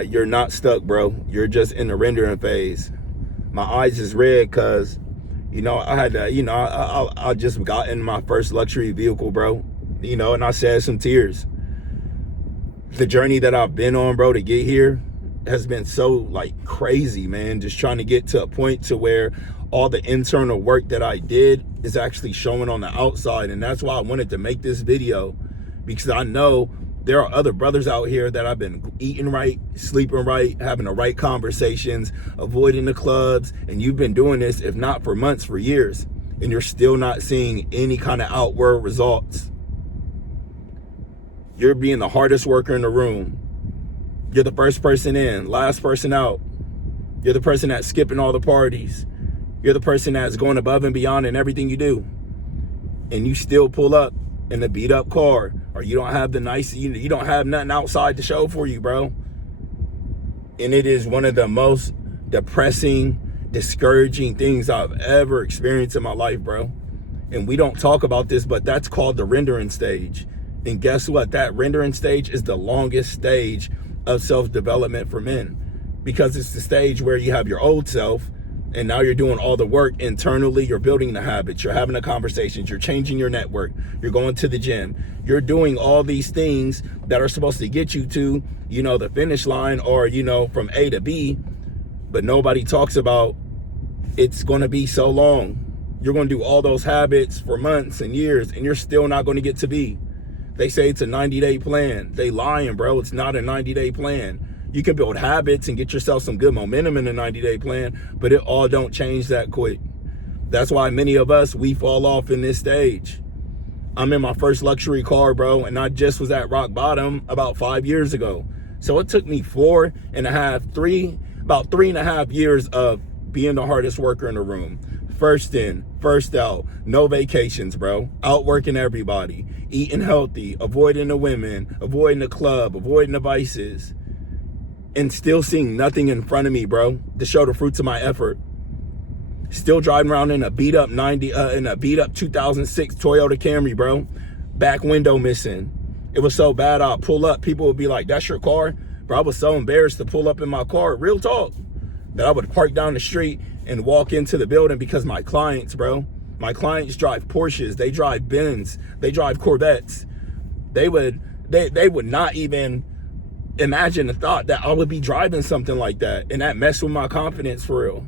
You're not stuck, bro. You're just in the rendering phase. My eyes is red because, I had to, I just got in my first luxury vehicle, bro. And I shed some tears. The journey that I've been on, bro, to get here has been so like crazy, man. Just trying to get to a point to where all the internal work that I did is actually showing on the outside. And that's why I wanted to make this video, because I know there are other brothers out here that have been eating right, sleeping right, having the right conversations, avoiding the clubs. And you've been doing this, if not for months, for years, and you're still not seeing any kind of outward results. You're being the hardest worker in the room. You're the first person in, last person out. You're the person that's skipping all the parties. You're the person that's going above and beyond in everything you do. And you still pull up in the beat up car, or you don't have the nice, you don't have nothing outside to show for you, bro. And it is one of the most depressing, discouraging things I've ever experienced in my life, bro. And we don't talk about this, but that's called the rendering stage. And guess what? That rendering stage is the longest stage of self-development for men, because it's the stage where you have your old self and now you're doing all the work internally. You're building the habits, you're having the conversations, you're changing your network, you're going to the gym, you're doing all these things that are supposed to get you to, the finish line, or, from A to B. But nobody talks about it's going to be so long. You're going to do all those habits for months and years, and you're still not going to get to B. They say it's a 90-day plan. They lying, bro. It's not a 90-day plan. You can build habits and get yourself some good momentum in a 90-day plan, but it all don't change that quick. That's why many of us, we fall off in this stage. I'm in my first luxury car, bro, and I just was at rock bottom about 5 years ago. So it took me about 3.5 years of being the hardest worker in the room. First in, first out, no vacations, bro. Outworking everybody, eating healthy, avoiding the women, avoiding the club, avoiding the vices, and still seeing nothing in front of me, bro, to show the fruits of my effort. Still driving around in a beat up 2006 Toyota Camry, bro. Back window missing. It was so bad, I'll pull up. People would be like, "That's your car?" Bro, I was so embarrassed to pull up in my car, real talk, that I would park down the street and walk into the building, because my clients, bro, my clients drive Porsches, they drive Benz, they drive Corvettes. They would not even imagine the thought that I would be driving something like that, and that messed with my confidence for real.